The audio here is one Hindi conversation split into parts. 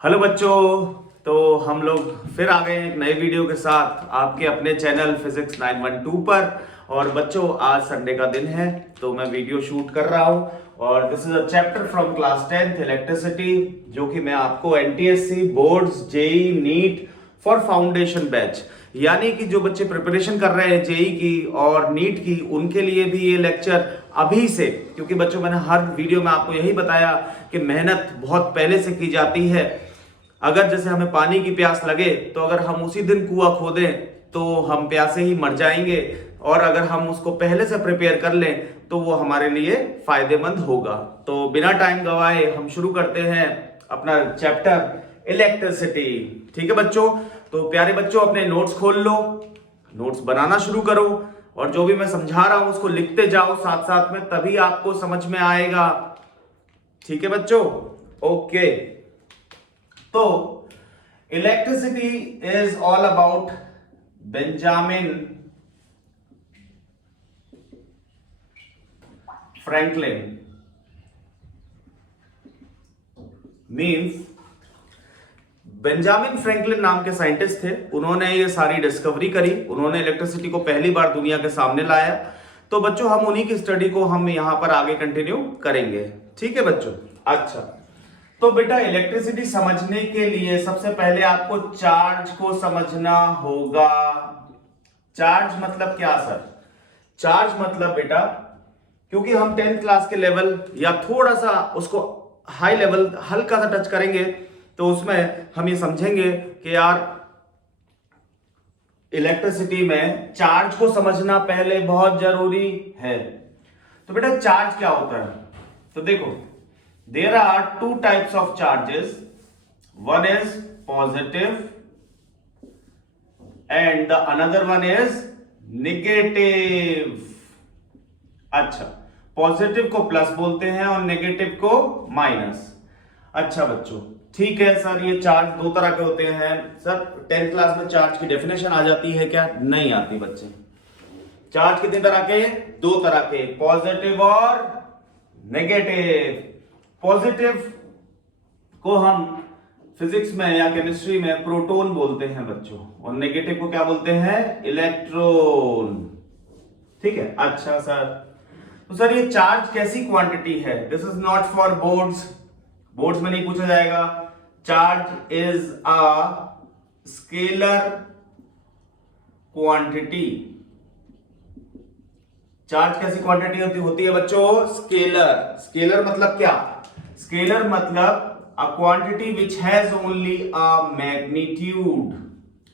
हेलो बच्चों। तो हम लोग फिर आ गए हैं एक नए वीडियो के साथ आपके अपने चैनल फिजिक्स 912 पर। और बच्चों आज संडे का दिन है तो मैं वीडियो शूट कर रहा हूं और this is a chapter from class 10th electricity, जो कि मैं आपको NTSC boards JEE NEET for foundation batch, यानी कि जो बच्चे प्रिपरेशन कर रहे हैं जेई की और नीट की, उनके लिए भी ये लेक्चर अभी से, क्योंकि बच्चों मैंने हर वीडियो में आपको यही बताया कि मेहनत बहुत पहले से की जाती है। अगर जैसे हमें पानी की प्यास लगे तो अगर हम उसी दिन कुआं खोदें तो हम प्यासे ही मर जाएंगे, और अगर हम उसको पहले से प्रिपेयर कर लें तो वो हमारे लिए फायदेमंद होगा। तो बिना टाइम गवाए हम शुरू करते हैं अपना चैप्टर इलेक्ट्रिसिटी। ठीक है बच्चों, तो प्यारे बच्चों अपने नोट्स खोल लो, नोट्स बनाना शुरू करो और जो भी मैं समझा रहा हूं उसको लिखते जाओ साथ साथ में, तभी आपको समझ में आएगा। ठीक है बच्चों, ओके। तो electricity is all about Benjamin Franklin. Means Benjamin Franklin नाम के साइंटिस्ट थे, उन्होंने ये सारी डिस्कवरी करी, उन्होंने इलेक्ट्रिसिटी को पहली बार दुनिया के सामने लाया। तो बच्चों हम उन्हीं की स्टडी को हम यहां पर आगे कंटिन्यू करेंगे। ठीक है बच्चों, अच्छा। तो बेटा इलेक्ट्रिसिटी समझने के लिए सबसे पहले आपको चार्ज को समझना होगा। चार्ज मतलब क्या सर? चार्ज मतलब बेटा, क्योंकि हम 10th क्लास के लेवल या थोड़ा सा उसको हाई लेवल हल्का सा टच करेंगे तो उसमें हम ये समझेंगे कि यार इलेक्ट्रिसिटी में चार्ज को समझना पहले बहुत जरूरी है। तो बेटा चार्ज क्या होता है? तो देखो, there are two types of charges. One is positive and the another one is negative. अच्छा, पॉजिटिव को प्लस बोलते हैं और नेगेटिव को माइनस। अच्छा बच्चों, ठीक है सर, ये चार्ज दो तरह के होते हैं। सर 10th क्लास में चार्ज की डेफिनेशन आ जाती है क्या? नहीं आती बच्चे। चार्ज कितने तरह के? दो तरह के, पॉजिटिव और नेगेटिव। पॉजिटिव को हम फिजिक्स में या केमिस्ट्री में प्रोटॉन बोलते हैं बच्चों, और नेगेटिव को क्या बोलते हैं? इलेक्ट्रॉन। ठीक है, अच्छा सर। तो सर ये चार्ज कैसी क्वांटिटी है? This is not for boards, boards में नहीं पूछा जाएगा। Charge is a scalar quantity. Charge कैसी क्वांटिटी होती है बच्चों? स्केलर। स्केलर मतलब क्या? स्केलर मतलब a quantity which has only a magnitude.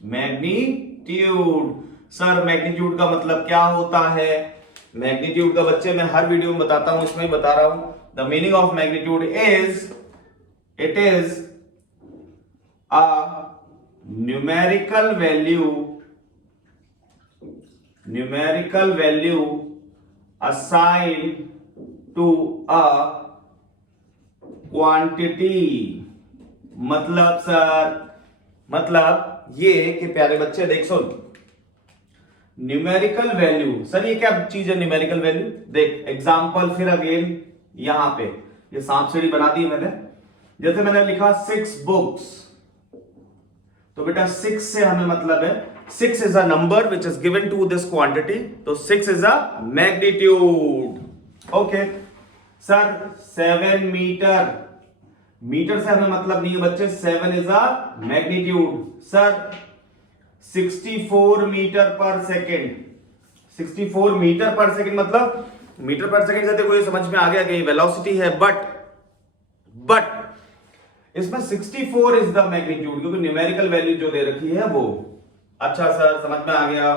Magnitude. Sir magnitude का मतलब क्या होता है? मैग्नीट्यूड का बच्चे मैं हर वीडियो में बताता हूं, इसमें बता रहा हूं। The meaning of magnitude is it is a numerical value assigned to a quantity। मतलब सर, मतलब ये कि प्यारे बच्चे देख सुन, न्यूमेरिकल वैल्यू। सर ये क्या चीज है न्यूमेरिकल वैल्यू? देख एग्जांपल फिर अगेन, यहां पे ये सांप सीढ़ी बना दी मैंने। जैसे मैंने लिखा 6 बुक्स, तो बेटा 6 से हमें मतलब है 6 is a number which is given to this quantity, तो 6 is a magnitude. Okay. Sir 7 metre, metre से हमें मतलब नहीं है बच्चे, 7 is a magnitude. Sir 64 metre per second, 64 metre per second मतलब मीटर पर सेकेंड से देखो ये समझ में आ गया कि वेलोसिटी है, बट इसमें 64 इज द मैग्नीट्यूड, क्योंकि न्यूमेरिकल वैल्यू जो दे रखी है वो। अच्छा सर समझ में आ गया।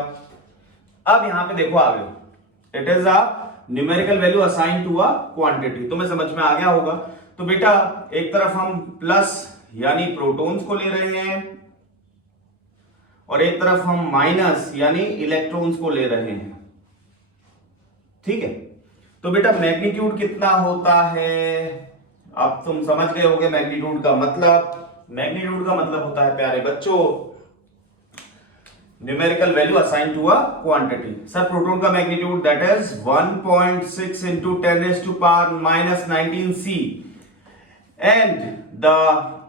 अब यहां पे देखो आगे, it is a numerical value assign to a quantity, तुम्हें समझ में आ गया होगा। तो बेटा एक तरफ हम प्लस यानी प्रोटॉन्स को ले रहे हैं और एक तरफ हम माइनस यानी इलेक्ट्रॉन्स को ले रहे हैं। ठीक है, तो बेटा मैग्नीट्यूड कितना होता है? अब तुम समझ गए होगे मैग्नीट्यूड का मतलब। मैग्नीट्यूड का मतलब होता है प्यारे बच्चों numerical value assign to a quantity. Sir proton का magnitude that is 1.6 into 10⁻⁻⁹ C, and the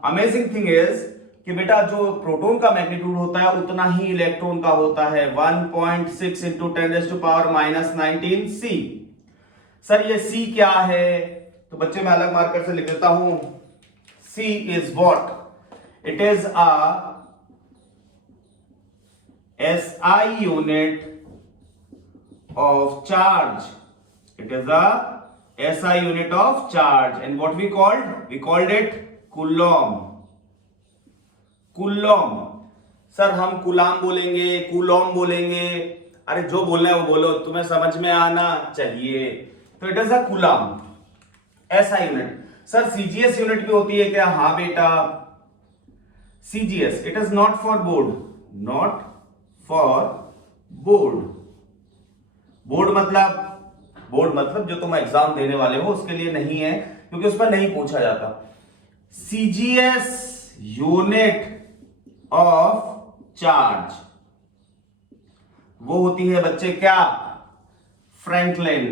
amazing thing is कि बेटा जो प्रोटॉन का मैग्नीट्यूड होता है उतना ही इलेक्ट्रॉन का होता है, 1.6 इंटू 10⁻⁻19 C। सर ये C क्या है? तो बच्चे मैं अलग मार्कर से लिख देता हूं। C is what? It is a SI unit of charge. It is a SI unit of charge, and what we called it coulomb. Coulomb. Sir हम कूलाम बोलेंगे, कूलॉम बोलेंगे, अरे जो बोलना है वो बोलो, तुम्हें समझ में आना चाहिए। तो it is a coulomb, SI unit. Sir CGS unit भी होती है क्या? हाँ बेटा, CGS, it is not for board, not for board. Board मतलब जो तुम एग्जाम देने वाले हो उसके लिए नहीं है, क्योंकि उस पर नहीं पूछा जाता। CGS यूनिट ऑफ चार्ज वो होती है बच्चे क्या? फ्रैंकलिन।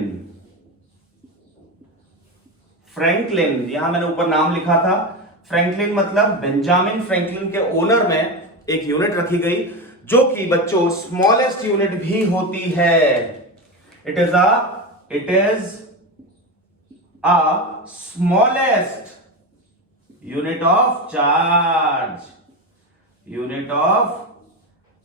फ्रैंकलिन, यहां मैंने ऊपर नाम लिखा था। फ्रैंकलिन मतलब बेंजामिन फ्रैंकलिन के ओनर में एक यूनिट रखी गई जो कि बच्चों स्मॉलेस्ट यूनिट भी होती है। It is a smallest unit of charge, unit of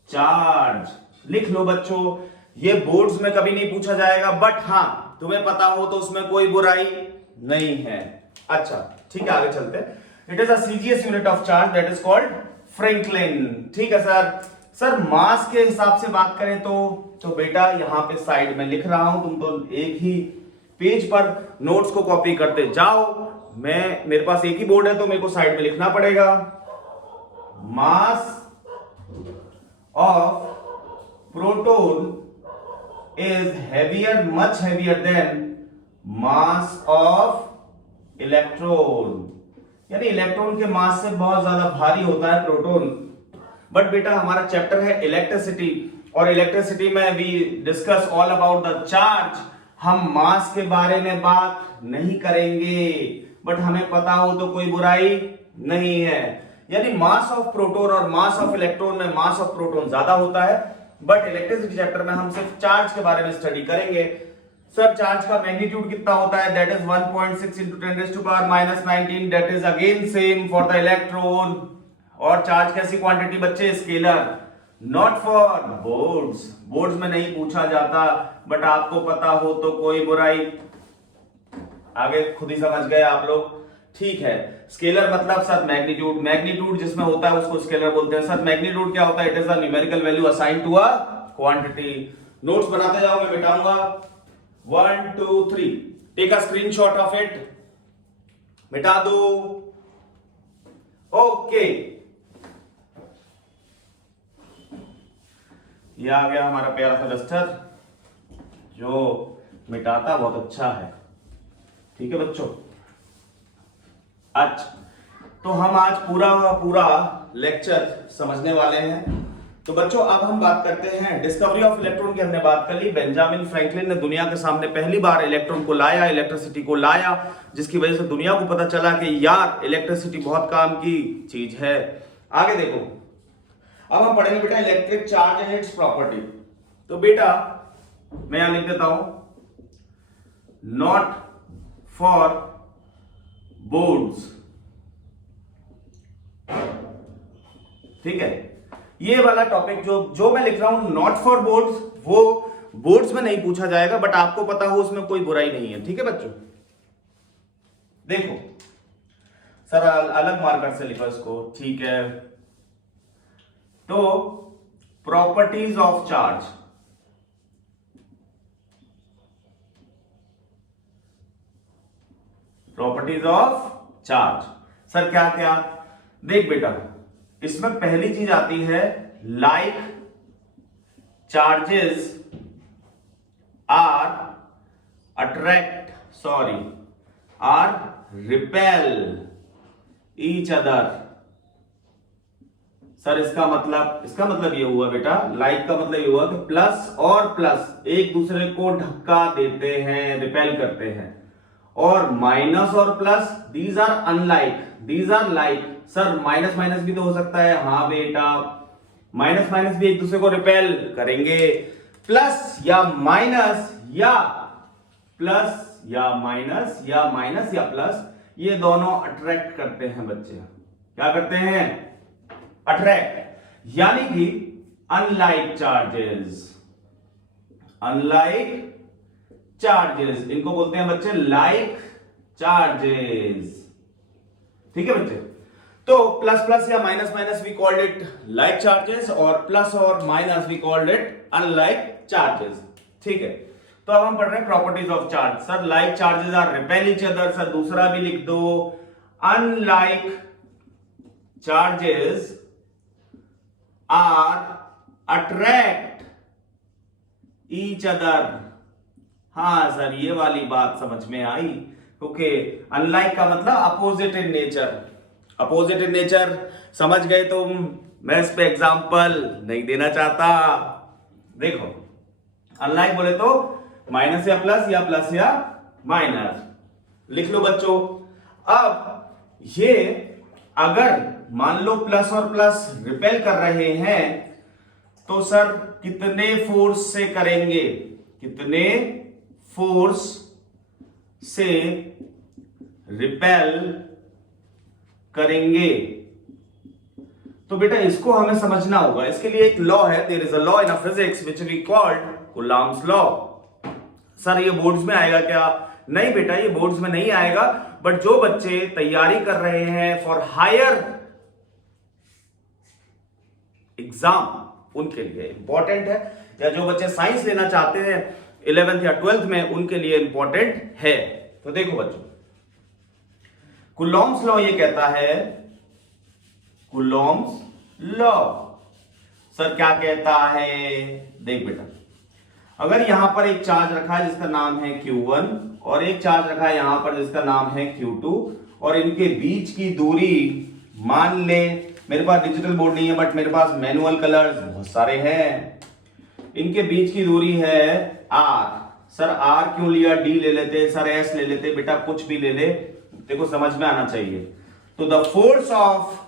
charge. लिख लो बच्चों, ये बोर्ड्स में कभी नहीं पूछा जाएगा, बट हां तुम्हें पता हो तो उसमें कोई बुराई नहीं है। अच्छा ठीक है, आगे चलते हैं। It is a CGS unit of charge that is called Franklin. ठीक है सर। सर मास के हिसाब से बात करें तो बेटा यहां पे साइड में लिख रहा हूं, तुम तो एक ही पेज पर नोट्स को कॉपी करते जाओ। मेरे पास एक ही बोर्ड है तो मेरे को साइड में लिखना पड़ेगा। Mass of proton is heavier, much heavier then mass of electron. यानी इलेक्ट्रॉन के मास से बहुत ज्यादा भारी होता है प्रोटॉन। बट बेटा हमारा चैप्टर है इलेक्ट्रिसिटी, और इलेक्ट्रिसिटी में we discuss all about the charge. हम मास के बारे में बात नहीं करेंगे, बट हमें पता हो तो कोई बुराई नहीं है। यानी मास ऑफ प्रोटॉन और मास ऑफ इलेक्ट्रॉन में मास ऑफ प्रोटॉन ज्यादा होता है, बट इलेक्ट्रिसिटी चैप्टर में हम सिर्फ चार्ज के बारे में स्टडी करेंगे। सर चार्ज का मैग्नीट्यूड कितना होता है? That is 1.6 into 10⁻⁻19, that is again same for the electron. और चार्ज कैसी क्वांटिटी बच्चे? Scalar, not for boards. Boards में नहीं पूछा जाता, बट आपको पता हो तो कोई बुराई। आगे खुद ही समझ गए आप लोग। ठीक है, स्केलर मतलब सर मैग्नीट्यूड, मैग्नीट्यूड जिसमें होता है उसको स्केलर बोलते हैं। सर मैग्नीट्यूड क्या होता है? It is a numerical value assign to a quantity. Notes बनाते जाओ, मैं मिटाऊंगा। 1 2 3, take a screenshot of it, मिटा दो। ओके, ये आ गया हमारा प्यारा सा डस्टर जो मिटाता बहुत अच्छा है। ठीक है बच्चों। अच्छा, तो हम आज पूरा लेक्चर समझने वाले हैं। तो बच्चों अब हम बात करते हैं डिस्कवरी ऑफ इलेक्ट्रॉन की। हमने बात कर ली, बेंजामिन फ्रैंकलिन ने दुनिया के सामने पहली बार इलेक्ट्रॉन को लाया, इलेक्ट्रिसिटी को लाया, जिसकी वजह से दुनिया को पता चला कि यार इलेक्ट्रिसिटी बहुत काम की चीज है। आगे देखो, अब हम पढ़ेंगे बेटा electric charge and it's property. तो बेटा मैं यहां लिख देता हूं, नॉट फॉर बोर्ड्स। ठीक है, ये वाला टॉपिक जो मैं लिख रहा हूं नॉट फॉर बोर्ड्स, वो बोर्ड्स में नहीं पूछा जाएगा, बट आपको पता हो उसमें कोई बुराई नहीं है। ठीक है बच्चों। देखो सर अलग मार्कर से लिखो इसको। ठीक है, तो properties of charge. Properties of charge sir क्या क्या? देख बेटा, इसमें पहली चीज आती है like charges are repel each other. Sir इसका मतलब ये हुआ बेटा, लाइक का मतलब ये हुआ कि प्लस और प्लस एक दूसरे को धक्का देते हैं, रिपेल करते हैं। और माइनस और plus these are unlike, these are like, sir minus minus भी तो हो सकता है, हाँ बेटा माइनस माइनस भी एक दूसरे को रिपेल करेंगे, प्लस या माइनस या प्लस या माइनस या माइनस या प्लस, ये दोनों अट्रैक्ट करते हैं बच्चे। क्या करते हैं? अट्रैक्ट। यानी कि अनलाइक चार्जेस, अनलाइक चार्जेस इनको बोलते हैं बच्चे लाइक चार्जेस। ठीक है बच्चे, तो प्लस प्लस या minus minus we called it like charges, और प्लस और minus we called it unlike charges. ठीक है, तो अब हम पढ़ रहे हैं properties of charge. Sir like charges are repel each other, sir दूसरा भी लिख दो, unlike charges are attract each other. हाँ सर ये वाली बात समझ में आई, क्योंकि अनलाइक का मतलब opposite in nature. Opposite in nature समझ गए तुम? मैं इस पे एग्जांपल नहीं देना चाहता। देखो अनलाइक बोले तो माइनस या प्लस या माइनस, लिख लो बच्चों। अब ये अगर मान लो प्लस और प्लस रिपेल कर रहे हैं तो सर कितने फोर्स से करेंगे? कितने फोर्स से रिपेल करेंगे? तो बेटा इसको हमें समझना होगा। इसके लिए एक लॉ है, there is a law in a physics which we called Coulomb's law. Sir ये बोर्ड्स में आएगा क्या? नहीं बेटा ये बोर्ड्स में नहीं आएगा, बट जो बच्चे तैयारी कर रहे हैं फॉर हायर एग्जाम उनके लिए इंपॉर्टेंट है, या जो बच्चे साइंस लेना चाहते हैं 11th या 12th में उनके लिए इंपॉर्टेंट है। तो देखो बच्चों, कूलॉम्स लॉ ये कहता है, कूलॉम्स लॉ सर क्या कहता है? देख बेटा, अगर यहां पर एक चार्ज रखा है जिसका नाम है Q1 और एक चार्ज रखा है यहां पर जिसका नाम है Q2, और इनके बीच की दूरी मान ले, मेरे पास डिजिटल बोर्ड नहीं है बट मेरे पास मैनुअल कलर्स बहुत सारे हैं, इनके बीच की दूरी है R। सर R क्यों लिया? D ले लेते, सर S ले लेते, बेटा कुछ भी ले ले, देखो समझ में आना चाहिए। तो द फोर्स ऑफ,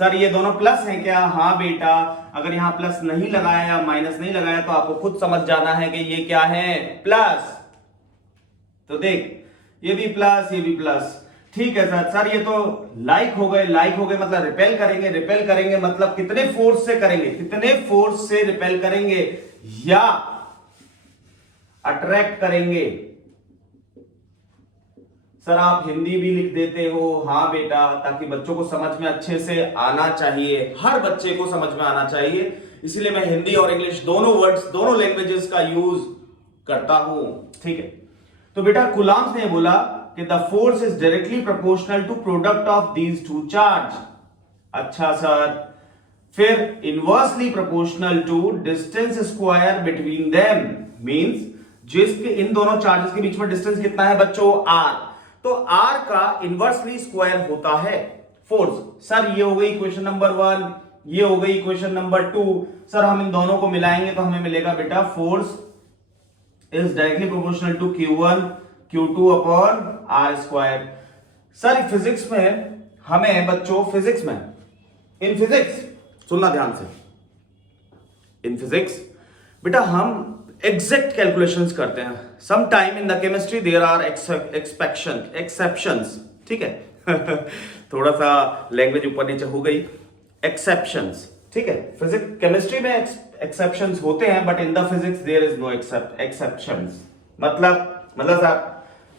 सर ये दोनों प्लस हैं क्या? हाँ बेटा, अगर यहां प्लस नहीं लगाया या माइनस नहीं लगाया तो आपको खुद समझ जाना है कि ये क्या है? प्लस। तो देख ये भी प्लस, ये भी प्लस। ठीक है सर, सर ये तो लाइक हो गए, लाइक हो गए मतलब रिपेल करेंगे, रिपेल करेंगे मतलब कितने फोर्स से करेंगे? कितने फोर्स से रिपेल करेंगे या अट्रैक्ट करेंगे? सर आप हिंदी भी लिख देते हो, हाँ बेटा, ताकि बच्चों को समझ में अच्छे से आना चाहिए, हर बच्चे को समझ में आना चाहिए, इसलिए मैं हिंदी और इंग्लिश दोनों वर्ड्स, दोनों लैंग्वेजेस का यूज करता हूं। ठीक है, तो बेटा कूलॉम्स ने बोला कि the force is directly proportional to product of these two charge. अच्छा सर, फिर inversely proportional to distance square between them, means जिसके इन दोनों चार्जेस के बीच में डिस्टेंस कितना है बच्चों? r। तो r का इनवर्सली स्क्वायर होता है फोर्स। सर ये हो गई इक्वेशन नंबर 1, ये हो गई इक्वेशन नंबर 2। सर हम इन दोनों को मिलाएंगे तो हमें मिलेगा बेटा force is directly proportional to Q1 Q2 upon r square. Sir physics में हमें बच्चों, फिजिक्स में, इन फिजिक्स सुनना ध्यान से, इन फिजिक्स बेटा हम एग्जैक्ट कैलकुलेशंस करते हैं। Some time in the chemistry there are exceptions. ठीक है थोड़ा सा लैंग्वेज ऊपर नीचे हो गई, एक्सेप्शंस। ठीक है, फिजिक्स केमिस्ट्री में एक्सेप्शंस होते हैं, but in the physics there is no exceptions. मतलब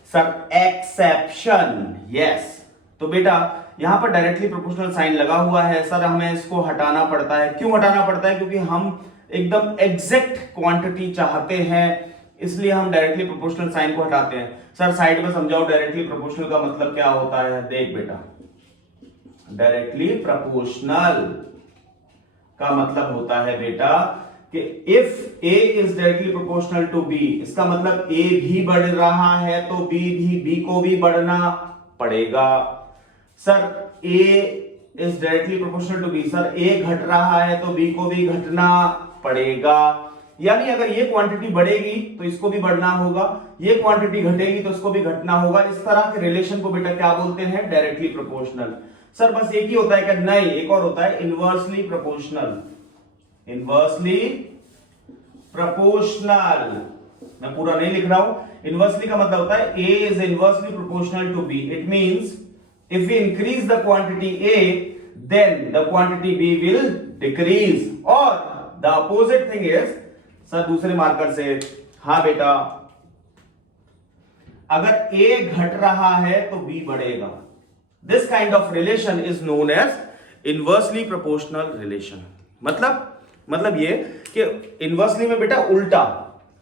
सर एक्सेप्शन, यस। तो बेटा यहां पर डायरेक्टली प्रोपोर्शनल साइन लगा हुआ है, सर हमें इसको हटाना पड़ता है। क्यों हटाना पड़ता है? क्योंकि हम एकदम एग्जैक्ट क्वांटिटी चाहते हैं, इसलिए हम डायरेक्टली प्रोपोर्शनल साइन को हटाते हैं। सर साइड में समझाओ डायरेक्टली प्रोपोर्शनल का मतलब क्या होता है? देख बेटा, डायरेक्टली प्रोपोर्शनल का मतलब होता है बेटा कि if A is directly proportional to B, इसका मतलब A भी बढ़ रहा है तो B को भी बढ़ना पड़ेगा। Sir A is directly proportional to B, sir A घट रहा है तो B को भी घटना पड़ेगा। यानी अगर ये क्वांटिटी बढ़ेगी तो इसको भी बढ़ना होगा, ये क्वांटिटी घटेगी तो इसको भी घटना होगा। इस तरह के रिलेशन को बेटा क्या बोलते हैं? Directly proportional. सर बस एक ही होता है क्या? नहीं, एक और होता है इनवर्सली प्रोपोर्शनल। इनवर्सली प्रोपोर्शनल, मैं पूरा नहीं लिख रहा हूं। इनवर्सली का मतलब होता है A is inversely proportional to B. It means if we increase the quantity A, then the quantity B will decrease. और the opposite thing is, sir दूसरे मार्कर से, हाँ बेटा, अगर A घट रहा है तो B बढ़ेगा। This kind of relation is known as inversely proportional relation. मतलब ये कि इनवर्सली में बेटा उल्टा,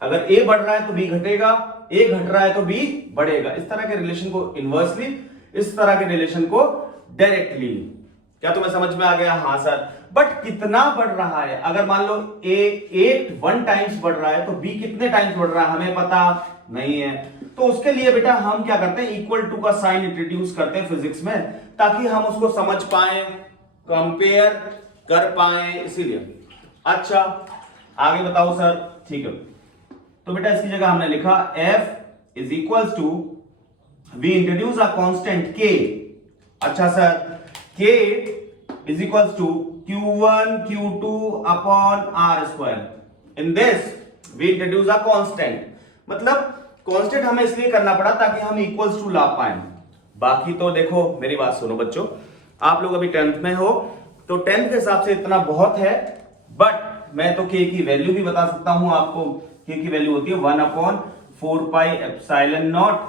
अगर A बढ़ रहा है तो B घटेगा, A घट रहा है तो B बढ़ेगा। इस तरह के रिलेशन को इनवर्सली, इस तरह के रिलेशन को डायरेक्टली। क्या तुम्हें समझ में आ गया? हाँ सर। बट कितना बढ़ रहा है? अगर मान लो A 1 टाइम्स बढ़ रहा है तो B कितने टाइम्स बढ़ रहा है हमें पता नहीं है। तो उसके लिए बेटा हम क्या करते हैं, इक्वल टू का साइन इंट्रोड्यूस करते हैं फिजिक्स में, ताकि हम उसको समझ पाए, कंपेयर कर पाए, इसीलिए। अच्छा आगे बताओ सर। ठीक है, तो बेटा इसकी जगह हमने लिखा F is equals to, we introduce a constant K। अच्छा sir, K is equals to Q1 Q2 upon R square. In this we introduce a constant, मतलब कांस्टेंट हमें इसलिए करना पड़ा ताकि हम इक्वल्स टू ला पाए। बाकी तो देखो मेरी बात सुनो बच्चों, आप लोग अभी 10th में हो तो 10th के हिसाब से इतना बहुत है। बट मैं तो K की वैल्यू भी बता सकता हूं आपको। K की वैल्यू होती है 1/4 पाई एप्सिलॉन नॉट,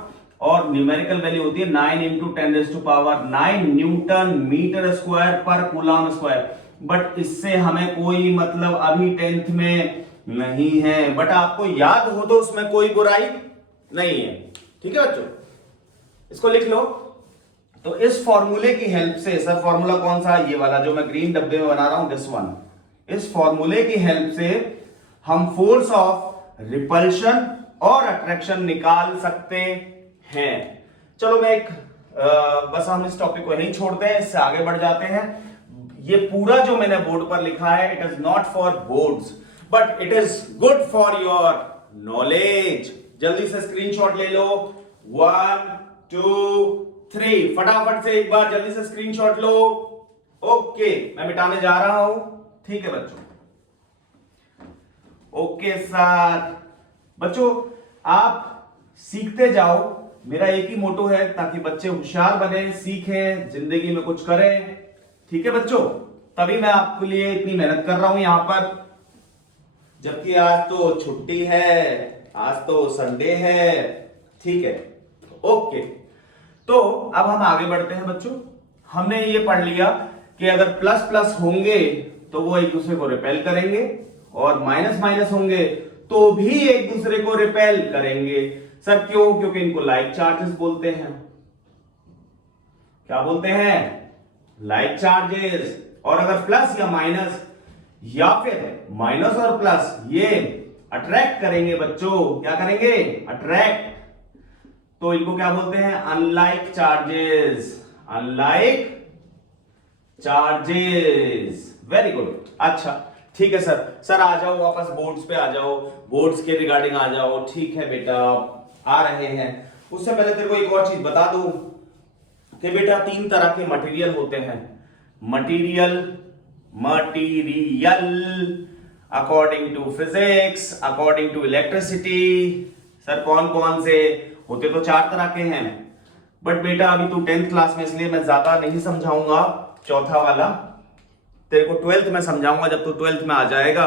और न्यूमेरिकल वैल्यू होती है 9 × 10⁹ न्यूटन मीटर स्क्वायर पर कूलम स्क्वायर। बट इससे हमें कोई मतलब अभी 10th में नहीं है, बट आपको याद हो तो उसमें कोई बुराई नहीं है। ठीक है बच्चों, इसको लिख लो। तो इस फॉर्मूले की हेल्प से, सर फॉर्मूला कौन सा? ये वाला जो मैं ग्रीन डब्बे में बना रहा हूं, दिस वन। इस फॉर्मूले की हेल्प से हम फोर्स ऑफ रिपल्शन और अट्रैक्शन निकाल सकते हैं। चलो मैं बस हम इस टॉपिक को यहीं छोड़ते हैं, इससे आगे बढ़ जाते हैं। ये पूरा जो मैंने बोर्ड पर लिखा है, it is not for boards but it is good for your knowledge. जल्दी से स्क्रीनशॉट ले लो। 1 2 3, फटाफट से एक बार जल्दी से स्क्रीनशॉट लो। ओके, मैं मिटाने जा रहा हूं। ठीक है बच्चों, ओके सर। बच्चों आप सीखते जाओ, मेरा एक ही मोटो है, ताकि बच्चे होशियार बने, सीखें, जिंदगी में कुछ करें। ठीक है बच्चों, तभी मैं आपके लिए इतनी मेहनत कर रहा हूं यहां पर, जबकि आज तो छुट्टी है, आज तो संडे है। ठीक है, ओके। तो अब हम आगे बढ़ते हैं बच्चों। हमने ये पढ़ लिया कि अगर प्लस प्लस होंगे तो वो एक दूसरे को रिपेल करेंगे, और माइनस माइनस होंगे तो भी एक दूसरे को रिपेल करेंगे। सर क्यों? क्योंकि इनको लाइक चार्जेस बोलते हैं। क्या बोलते हैं? Like charges. और अगर प्लस या माइनस, या फिर माइनस और प्लस ये अट्रैक्ट करेंगे बच्चों, क्या करेंगे? अट्रैक्ट। तो इनको क्या बोलते हैं? Unlike charges. Unlike charges. Very good. अच्छा ठीक है सर। सर आ जाओ वापस बोर्ड्स पे आ जाओ, बोर्ड्स के रिगार्डिंग आ जाओ। ठीक है बेटा, आ रहे हैं। उससे पहले तेरे को एक और चीज बता दूं कि बेटा 3 तरह के मटेरियल होते हैं। Material according to physics, according to electricity. Sir कौन कौन से होते? तो 4 तरह के हैं, बट बेटा अभी तू 10th क्लास में, इसलिए मैं ज्यादा नहीं समझाऊंगा चौथा वाला, तेरे को 12th में समझाऊंगा जब तू 12th में आ जाएगा।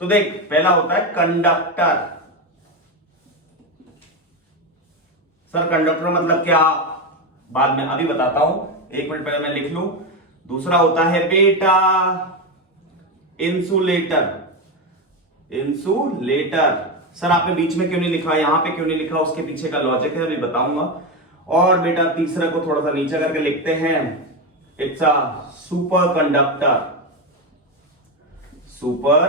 तो देख, पहला होता है कंडक्टर। सर कंडक्टर मतलब क्या? बाद में अभी बताता हूं, 1 मिनट पहले मैं लिख लूं। दूसरा होता है बेटा इंसुलेटर। इंसुलेटर। सर आपने बीच में क्यों नहीं लिखा, यहां पे क्यों नहीं लिखा? उसके पीछे का लॉजिक है, अभी बताऊंगा। और बेटा तीसरा को थोड़ा सा नीचे करके लिखते हैं, it's a super conductor. Super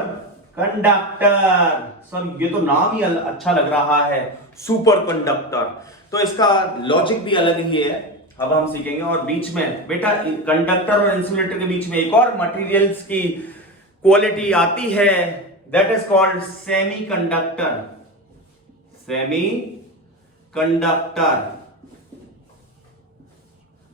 conductor. Sir ये तो नाम ही अच्छा लग रहा है, सुपर कंडक्टर, तो इसका लॉजिक भी अलग ही है, अब हम सीखेंगे। और बीच में बेटा कंडक्टर और इंसुलेटर के बीच में एक और मटेरियल्स की क्वालिटी आती है, that is called semi conductor. Semi conductor.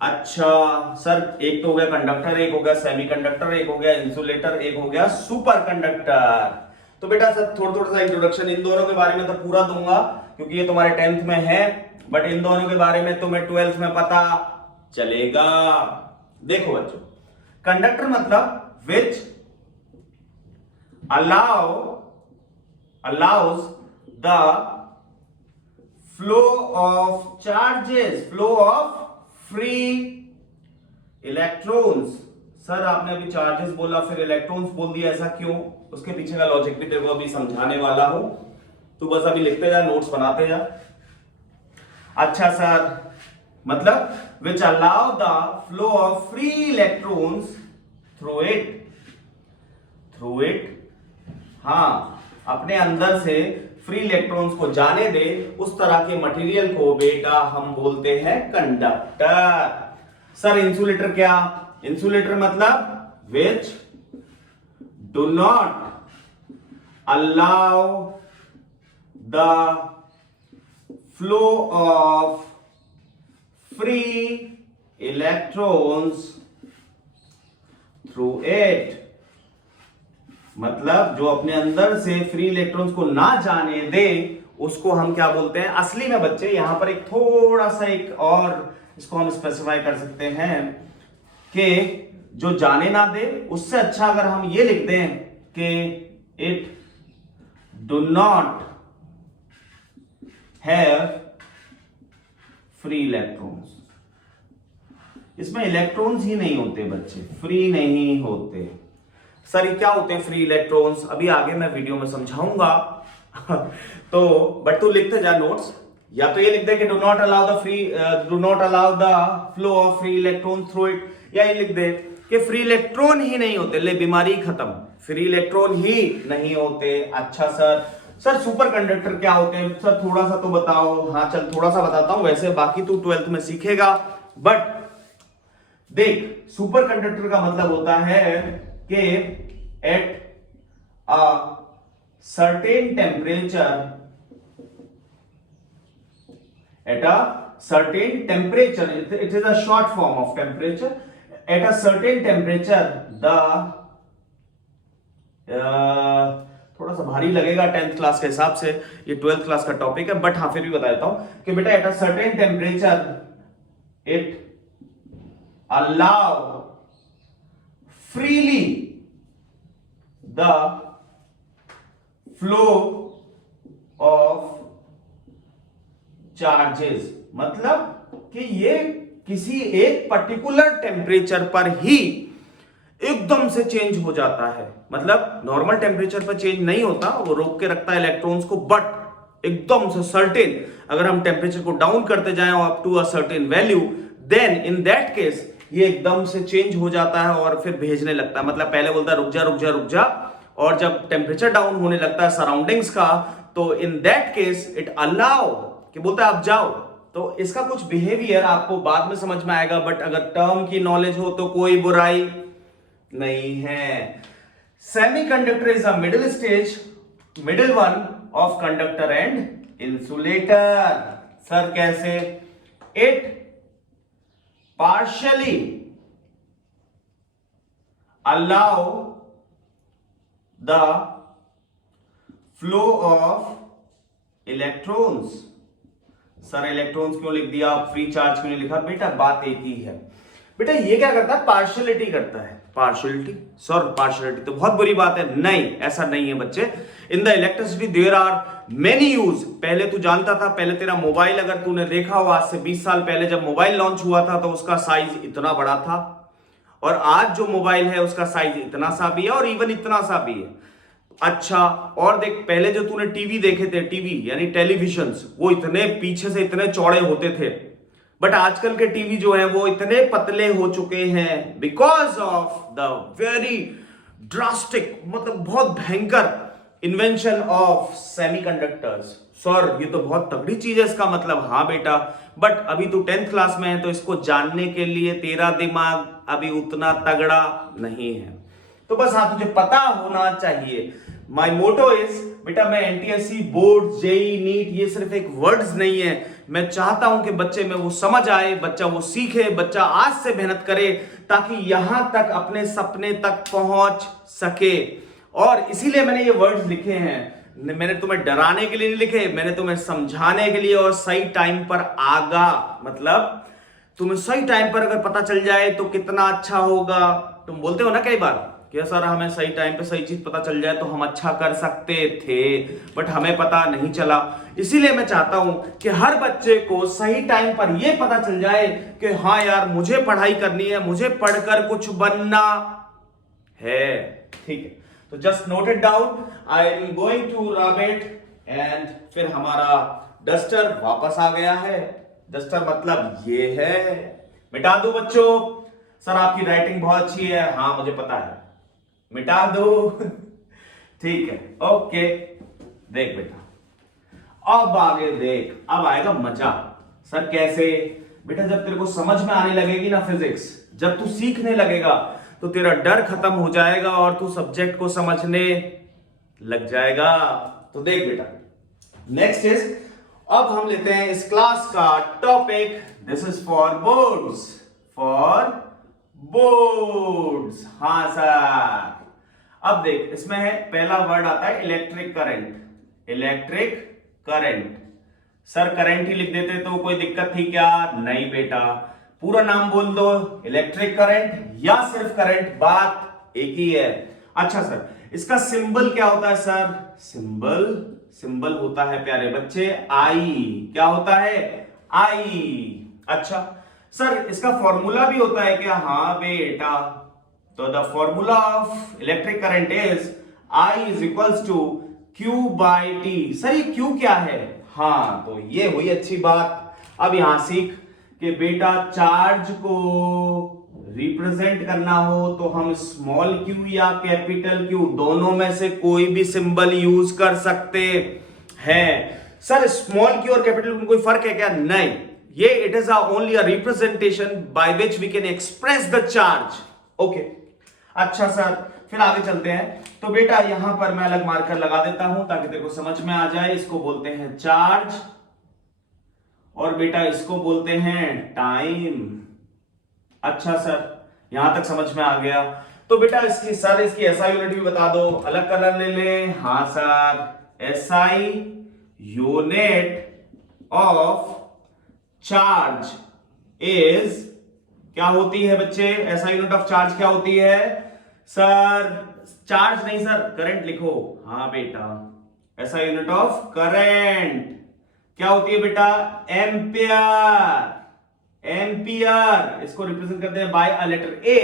अच्छा सर, एक तो हो गया कंडक्टर, एक हो गया सेमीकंडक्टर, एक हो गया इंसुलेटर, एक हो गया सुपर कंडक्टर। तो बेटा सर थोड़ा थोड़ा सा इंट्रोडक्शन इन दोनों के बारे में तो पूरा दूंगा क्योंकि ये तुम्हारे 10th में है, बट इन दोनों के बारे में तुम्हें 12th में पता चलेगा। देखो बच्चों, कंडक्टर मतलब विच allows the flow of charges, flow of free electrons। Sir आपने अभी चार्जेस बोला फिर इलेक्ट्रॉन्स बोल दिया, ऐसा क्यों? उसके पीछे का लॉजिक भी तेरे को अभी समझाने वाला हूं, तू बस अभी लिखते जा, नोट्स बनाते जा। अच्छा सर, मतलब which allow the flow of free electrons through it, हाँ, अपने अंदर से फ्री इलेक्ट्रॉन्स को जाने दे, उस तरह के मटेरियल को बेटा हम बोलते हैं कंडक्टर। सर इंसुलेटर क्या? इंसुलेटर मतलब which do not allow the flow of free electrons through it, मतलब जो अपने अंदर से फ्री इलेक्ट्रॉन्स को ना जाने दे उसको हम क्या बोलते हैं असली में बच्चे? यहां पर एक थोड़ा सा एक और इसको हम स्पेसिफाई कर सकते हैं कि जो जाने ना दे, उससे अच्छा अगर हम ये लिख दें कि it do not have free electrons. इसमें इलेक्ट्रॉन्स ही नहीं होते बच्चे, फ्री नहीं होते। सर ये क्या होते हैं फ्री इलेक्ट्रॉन्स? अभी आगे मैं वीडियो में समझाऊंगा तो बट तू लिखते जा नोट्स, या तो ये लिख दे कि do not allow the flow of free electron through it, या ये लिख दे कि फ्री इलेक्ट्रॉन ही नहीं होते, ले बीमारी खत्म, फ्री इलेक्ट्रॉन ही नहीं होते। अच्छा सर सुपर कंडक्टर क्या होते हैं? सर थोड़ा सा तो बताओ। हाँ चल थोड़ा सा बताता हूं, वैसे बाकी तू 12th में सीखेगा, बट देख सुपर कंडक्टर का मतलब होता है कि at a certain temperature, it is a short form of temperature, at a certain temperature the थोड़ा सा भारी लगेगा 10th क्लास के हिसाब से, ये 12th क्लास का टॉपिक है, बट हाँ फिर भी बता देता हूं कि बेटा at a certain temperature it allow freely the flow of charges, मतलब कि ये किसी एक पर्टिकुलर टेम्परेचर पर ही एकदम से चेंज हो जाता है। मतलब नॉर्मल टेम्परेचर पर चेंज नहीं होता, वो रोक के रखता है इलेक्ट्रॉन्स को, बट एकदम से सर्टेन अगर हम टेम्परेचर को डाउन करते जाएं up to a certain value, then in that case ये एकदम से चेंज हो जाता है और फिर भेजने लगता है। मतलब पहले बोलता है रुक जा रुक जा रुक जा, और जब टेम्परेचर डाउन होने लगता है सराउंडिंग्स का, तो इन दैट केस इट अलाउ कि बोलता है आप जाओ। तो इसका कुछ बिहेवियर आपको बाद में समझ में आएगा, बट अगर टर्म की नॉलेज हो तो कोई बुराई नहीं है। Semiconductor is a middle one of conductor and insulator. Sir कैसे? It partially allow the flow of electrons। Sir electrons क्यों लिख दिया, फ्री चार्ज क्यों नहीं लिखा? बेटा बात एक ही है। बेटा ये क्या करता है? पार्शियलिटी करता है। पार्शियलिटी? सर पार्शियलिटी तो बहुत बुरी बात है। नहीं, ऐसा नहीं है बच्चे। In the electricity there are many use. पहले तू जानता था, पहले तेरा मोबाइल अगर तूने देखा हो, आज से 20 साल पहले जब मोबाइल लॉन्च हुआ था तो उसका साइज इतना बड़ा था, और आज जो मोबाइल है उसका साइज इतना सा भी है और इवन इतना सा भी है। अच्छा, और देख पहले जो तूने टीवी देखे थे, टीवी यानी टेलीविजन्स, वो इतने पीछे से इतने चौड़े होते थे, बट आजकल के टीवी जो है वो इतने पतले हो चुके हैं because of the very drastic, मतलब बहुत भयंकर इन्वेंशन ऑफ सेमीकंडक्टर्स। सर ये तो बहुत तगड़ी चीज है इसका मतलब। हाँ बेटा, बट अभी तू 10th क्लास में है तो इसको जानने के लिए तेरा दिमाग अभी उतना तगड़ा नहीं है। तो बस हाँ तुझे पता होना चाहिए। माई मोटो इज, बेटा मैं एनटीएससी, बोर्ड, जेई, नीट ये सिर्फ एक वर्ड्स नहीं है, मैं चाहता हूं कि बच्चे में वो समझ आए, बच्चा वो सीखे, बच्चा आज से मेहनत करे ताकि यहां तक अपने सपने तक पहुंच सके। और इसीलिए मैंने ये वर्ड्स लिखे हैं। मैंने तुम्हें डराने के लिए नहीं लिखे, मैंने तुम्हें समझाने के लिए। और सही टाइम पर आगा मतलब तुम्हें सही टाइम पर अगर पता चल जाए तो कितना अच्छा होगा। तुम बोलते हो ना कई बार कि सर हमें सही टाइम पे सही चीज पता चल जाए तो हम अच्छा कर सकते थे, बट हमें पता नहीं चला। इसीलिए मैं चाहता हूं कि हर बच्चे को सही टाइम पर यह पता चल जाए कि हाँ यार मुझे पढ़ाई करनी है, मुझे पढ़कर कुछ बनना है। ठीक है, तो just note it down. I am going to rub it and फिर हमारा डस्टर वापस आ गया है। डस्टर मतलब ये है। मिटा दो बच्चों। सर आपकी राइटिंग बहुत अच्छी है, हाँ मुझे पता है, मिटा दो। ठीक है, ओके। देख बेटा अब आगे देख, अब आएगा मजा। सर कैसे? बेटा जब तेरे को समझ में आने लगेगी ना फिजिक्स, जब तू सीखने लगेगा तो तेरा डर खत्म हो जाएगा और तू सब्जेक्ट को समझने लग जाएगा। तो देख बेटा, नेक्स्ट इज, अब हम लेते हैं इस क्लास का topic. This is for boards, for boards. हाँ सर, अब देख इसमें है, पहला वर्ड आता है electric current. Electric current, sir current ही लिख देते तो कोई दिक्कत थी क्या? नहीं बेटा, पूरा नाम बोल दो, इलेक्ट्रिक करंट या सिर्फ करंट, बात एक ही है। अच्छा सर, इसका सिंबल क्या होता है? सर सिंबल होता है प्यारे बच्चे आई। क्या होता है? आई। अच्छा सर, इसका फॉर्मूला भी होता है क्या? हाँ बेटा, तो the formula of electric current is I is equals to Q by T. Sir ये क्यू क्या है? हाँ, तो ये हुई अच्छी बात। अब यहां सीख कि बेटा चार्ज को रिप्रेजेंट करना हो तो हम स्मॉल क्यू या कैपिटल क्यू दोनों में से कोई भी सिंबल यूज कर सकते हैं। सर स्मॉल क्यू और कैपिटल क्यू में कोई फर्क है क्या? नहीं, ये it is only a representation by which we can express the charge. Okay, अच्छा सर फिर आगे चलते हैं। तो बेटा यहां पर मैं अलग मार्कर लगा देता हूं ताकि तेरे को समझ में आ जाए। इसको बोलते हैं चार्ज और बेटा इसको बोलते हैं टाइम। अच्छा सर, यहां तक समझ में आ गया। तो बेटा इसकी एसआई यूनिट भी बता दो, अलग कलर ले ले। हाँ sir, SI unit of charge is, क्या होती है बच्चे? एसआई यूनिट ऑफ चार्ज क्या होती है? सर चार्ज नहीं सर, करंट लिखो। हाँ बेटा, एसआई यूनिट ऑफ करंट क्या होती है बेटा? एम्पियर। एम्पियर, इसको रिप्रेजेंट करते हैं by a letter A.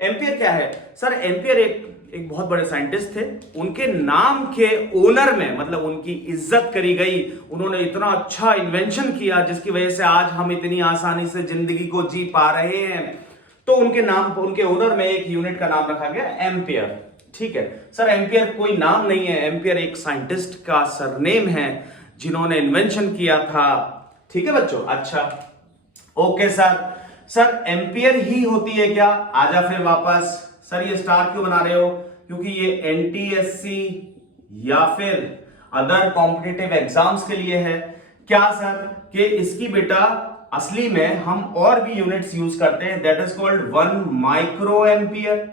Ampere क्या है? सर एम्पियर एक बहुत बड़े साइंटिस्ट थे, उनके नाम के ओनर में मतलब उनकी इज्जत करी गई। उन्होंने इतना अच्छा इन्वेंशन किया जिसकी वजह से आज हम इतनी आसानी से जिंदगी को जी पा रहे हैं। तो उनके नाम, उनके ओनर में एक यूनिट का नाम रखा गया एम्पियर। ठीक है सर, एम्पियर कोई नाम नहीं है, एम्पियर एक साइंटिस्ट का सरनेम है जिन्होंने इन्वेंशन किया था। ठीक है बच्चों? अच्छा ओके सर एम्पियर ही होती है क्या? आजा फिर वापस। सर ये स्टार क्यों बना रहे हो? क्योंकि ये एनटीएससी या फिर अदर कॉम्पिटिटिव एग्जाम्स के लिए है। क्या सर? कि इसकी बेटा असली में हम और भी यूनिट्स यूज करते हैं, that is called 1 micro ampere,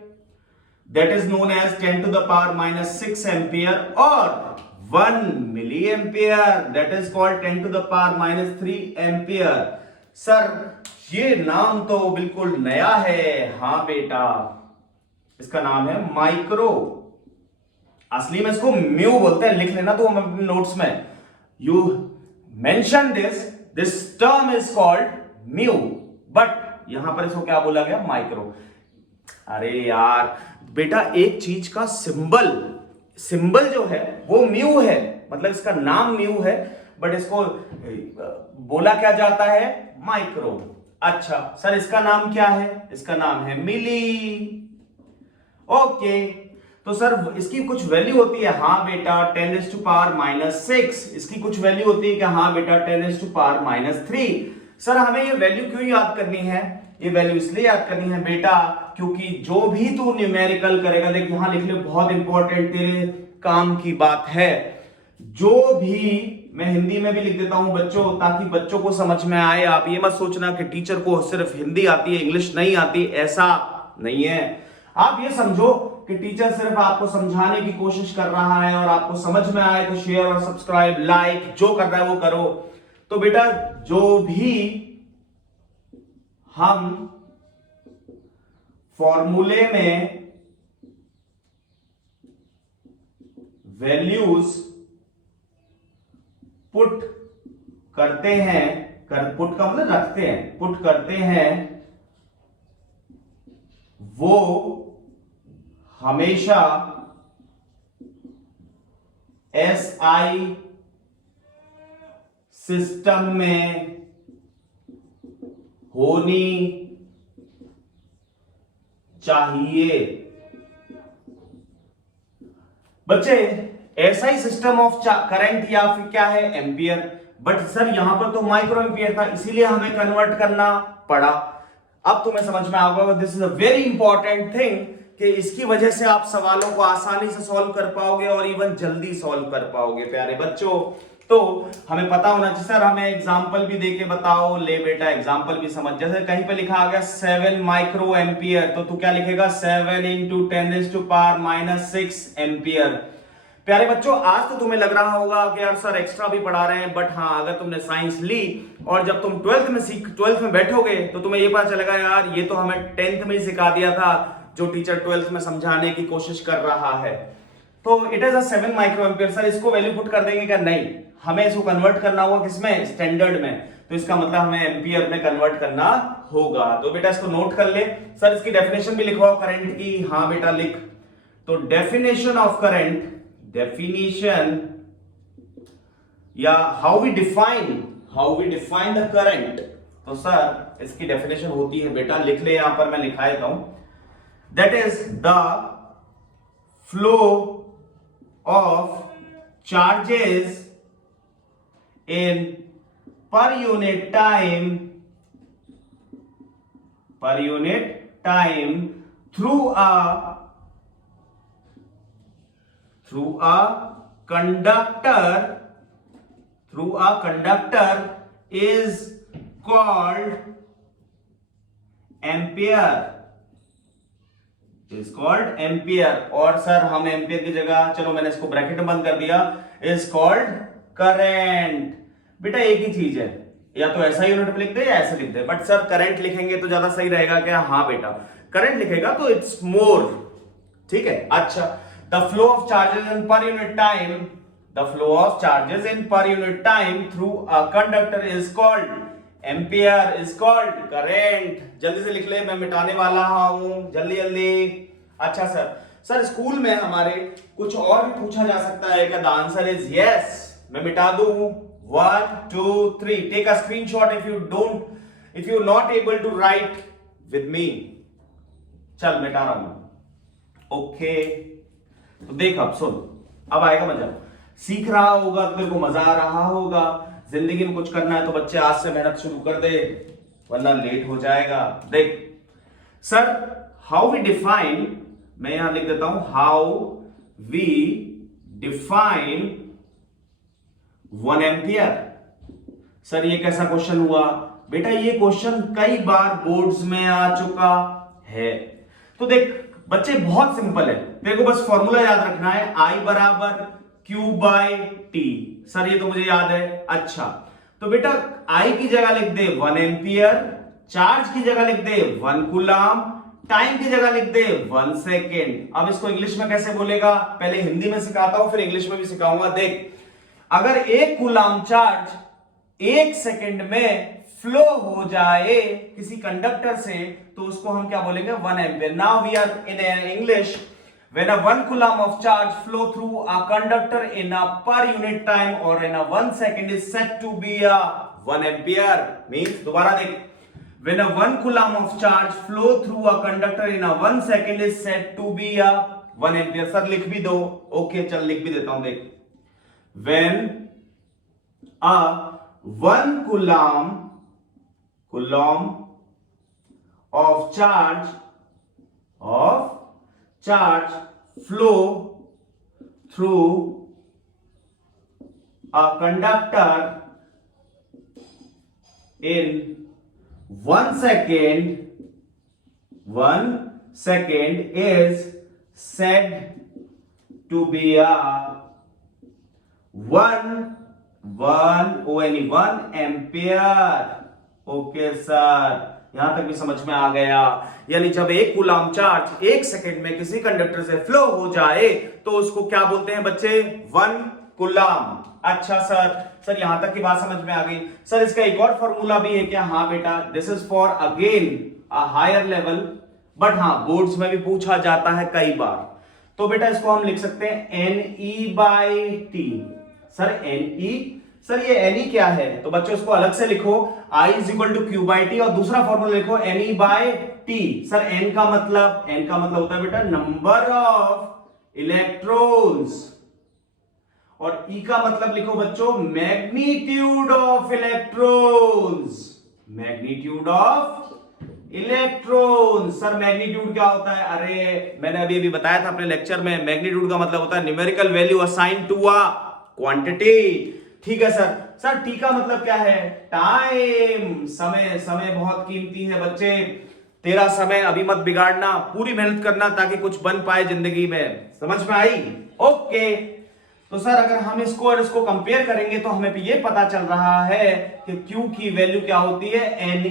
that is known as 10 to the power -6 ampere, और 1 milli ampere, that is called 10 to the power -3 ampere. Sir ये नाम तो बिल्कुल नया है। हाँ बेटा, इसका नाम है माइक्रो। असली में इसको म्यू बोलते हैं, लिख लेना तो हम अपने नोट्स में। You mention this term is called mu, but यहां पर इसको क्या बोला गया? माइक्रो। अरे यार बेटा, एक चीज का सिंबल जो है वो म्यू है, मतलब इसका नाम म्यू है, बट इसको बोला क्या जाता है? माइक्रो। अच्छा सर, इसका नाम क्या है? इसका नाम है मिली। ओके, तो सर इसकी कुछ वैल्यू होती है? हाँ बेटा, 10 to the power -6। इसकी कुछ वैल्यू होती है क्या? हाँ बेटा, 10 to the power -3। सर हमें ये वैल्यू क्यों याद करनी है? ये वैल्यू इसलिए याद करनी है बेटा क्योंकि जो भी तू न्यूमेरिकल करेगा, देख यहां लिख ले, बहुत इंपॉर्टेंट तेरे काम की बात है। जो भी मैं हिंदी में भी लिख देता हूं बच्चों, ताकि बच्चों को समझ में आए। आप ये मत सोचना कि टीचर को सिर्फ हिंदी आती है, इंग्लिश नहीं आती, ऐसा नहीं है। आप ये समझो कि टीचर सिर्फ आपको समझाने की कोशिश कर रहा है, और आपको समझ में आए तो शेयर और सब्सक्राइब, लाइक जो करना है वो करो। तो बेटा जो भी हम फॉर्मूले में वैल्यूज पुट करते हैं, पुट का मतलब रखते हैं, पुट करते हैं, वो हमेशा SI सिस्टम में होनी चाहिए। बच्चे SI सिस्टम ऑफ करंट या फिर क्या है, एम्पियर। बट सर यहां पर तो माइक्रो एम्पियर था, इसीलिए हमें कन्वर्ट करना पड़ा। अब तुम्हें समझ में आ गया, this is a very important thing, कि इसकी वजह से आप सवालों को आसानी से सॉल्व कर पाओगे और इवन जल्दी सॉल्व कर पाओगे प्यारे बच्चों। तो हमें पता होना चाहिए। सर हमें एग्जांपल भी देके बताओ। ले बेटा एग्जांपल भी समझ, जैसे कहीं पे लिखा आ गया 7 माइक्रो एम्पियर, तो तू क्या लिखेगा, 7 × 10⁻⁻6 एम्पियर। प्यारे बच्चों आज तो तुम्हें लग रहा होगा कि यार सर एक्स्ट्रा भी पढ़ा रहे हैं, बट हाँ अगर तुमने साइंस ली और जब तुम 12th में बैठोगे तो तुम्हें ये पता चलेगा यार ये तो हमें 10th में ही सिखा दिया था, जो टीचर 12th में समझाने की कोशिश कर रहा है। तो it is a 7 micro ampere. Sir इसको वैल्यू पुट कर देंगे क्या, नहीं, हमें इसको कन्वर्ट करना होगा किसमें, स्टैंडर्ड में। तो इसका मतलब हमें एम्पियर में कन्वर्ट करना होगा। तो बेटा इसको नोट कर ले। सर इसकी डेफिनेशन भी लिखवाओ करंट की। हाँ बेटा लिख। तो डेफिनेशन ऑफ करंट, डेफिनेशन या how we define the current. तो सर इसकी डेफिनेशन होती है बेटा, लिख ले, यहां पर मैं लिखा देता हूं, that is the flow of charges in per unit time through a conductor is called ampere, और सर हम एम्पियर की जगह, चलो मैंने इसको ब्रैकेट में बंद कर दिया, is called करंट। बेटा एक ही चीज है, या तो ऐसा यूनिट लिख दे या ऐसे लिख दे, बट सर करंट लिखेंगे तो ज्यादा सही रहेगा क्या, हाँ बेटा करंट लिखेगा तो इट्स मोर, ठीक है। अच्छा, the flow of charges in per unit time, the flow of charges in per unit time through a conductor is called ampere, is called current. जल्दी से लिख ले, मैं मिटाने वाला हूं, जल्दी जल्दी। अच्छा सर स्कूल में हमारे कुछ और भी पूछा जा सकता है क्या, द आंसर इज यस। मैं मिटा दूं, 1 2 3, take a screenshot if you not able to write with me. चल मिटा रहा हूं, ओके। तो देख अब सुन, अब आएगा मजा, सीख रहा होगा तो तेरे को मजा आ रहा होगा। जिंदगी में कुछ करना है तो बच्चे आज से मेहनत शुरू कर दे, वरना लेट हो जाएगा। देख सर हाउ वी डिफाइन, मैं यहां लिख देता हूं, how we define 1 ampere. Sir ये कैसा क्वेश्चन हुआ बेटा, ये क्वेश्चन कई बार बोर्ड्स में आ चुका है। तो देख बच्चे बहुत सिंपल है, तेरे को बस फॉर्मूला याद रखना है, I बराबर Q/T। सर ये तो मुझे याद है। अच्छा तो बेटा I की जगह लिख दे 1 एम्पियर, चार्ज की जगह लिख दे 1 कूलम, टाइम की जगह लिख दे 1 सेकेंड। अब इसको इंग्लिश में कैसे बोलेगा, पहले हिंदी में सिखाता हूं फिर इंग्लिश में भी सिखाऊंगा। देख अगर 1 कूलम चार्ज 1 सेकेंड में फ्लो हो जाए किसी कंडक्टर से तो उसको हम क्या बोलेंगे, 1 ampere. Now we are in English, when a 1 coulomb of charge flow through a conductor in a per unit time or in a 1 second is said to be a 1 ampere। means दोबारा देख, when a 1 coulomb of charge flow through a conductor in a 1 second is said to be a 1 ampere। Sir लिख भी दो, ओके चल लिख भी देता हूं। देख when a 1 coulomb of charge flow through a conductor in 1 second is said to be a 1 ampere. Okay sir, यहां तक भी समझ में आ गया। यानी जब एक कूलाम चार्ज 1 सेकंड में किसी कंडक्टर से फ्लो हो जाए तो उसको क्या बोलते हैं बच्चे? 1 कूलाम। अच्छा सर यहां तक की बात समझ में आ गई। सर इसका एक और फॉर्मूला भी है क्या? हाँ बेटा, this is for again a higher level, but हाँ बोर्ड्स में भी पूछा जाता है कई बार। तो बेटा इसको हम लिख सकते हैं NE/T। सर NE, सर ये NE क्या है? तो बच्चों इसको अलग से लिखो, I = Q/T, और दूसरा फॉर्मूला लिखो NE/T। सर N का मतलब होता है बेटा नंबर ऑफ इलेक्ट्रॉन्स, और E का मतलब लिखो बच्चों magnitude of electrons. Magnitude of electron. Sir magnitude क्या होता है? अरे मैंने अभी बताया था अपने लेक्चर में, मैग्नीट्यूड का मतलब होता है numerical value assign to a quantity. ठीक है सर टी का मतलब क्या है? टाइम, समय बहुत कीमती है बच्चे। तेरा समय अभी मत बिगाड़ना, पूरी मेहनत करना ताकि कुछ बन पाए जिंदगी में। समझ में आई? ओके। तो सर अगर हम इसको और इसको कंपेयर करेंगे तो हमें ये पता चल रहा है कि Q की वैल्यू क्या होती है? Ne।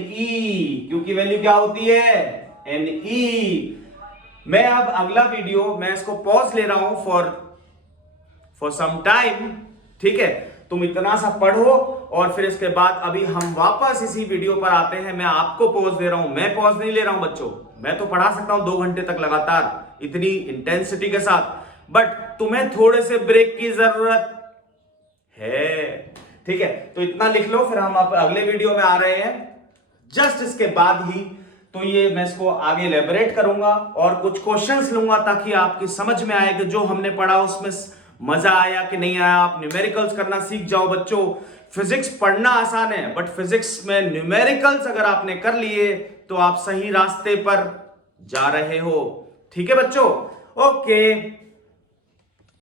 Q की वैल्यू क्या होती है? Ne। मैं अब अगला वीडियो मैं इसको पॉज ले रहा हूं फॉर सम टाइम। ठीक है, तुम इतना सा पढ़ो और फिर इसके बाद अभी हम वापस इसी वीडियो पर आते हैं। मैं आपको पॉज दे रहा हूं, मैं पॉज नहीं ले रहा हूं बच्चों। मैं तो पढ़ा सकता हूं 2 घंटे तक लगातार इतनी इंटेंसिटी के साथ, बट तुम्हें थोड़े से ब्रेक की जरूरत है। ठीक है, तो इतना लिख लो, फिर हम अगले वीडियो में आ रहे हैं जस्ट इसके बाद ही। तो ये मैं इसको आगे इलेबोरेट करूंगा और कुछ क्वेश्चंस लूंगा ताकि आपकी समझ में आए कि जो हमने पढ़ा उसमें मजा आया कि नहीं आया। आप न्यूमेरिकल्स करना सीख जाओ बच्चों। फिजिक्स पढ़ना आसान है, बट फिजिक्स में न्यूमेरिकल्स अगर आपने कर लिए तो आप सही रास्ते पर जा रहे हो। ठीक है बच्चों? ओके।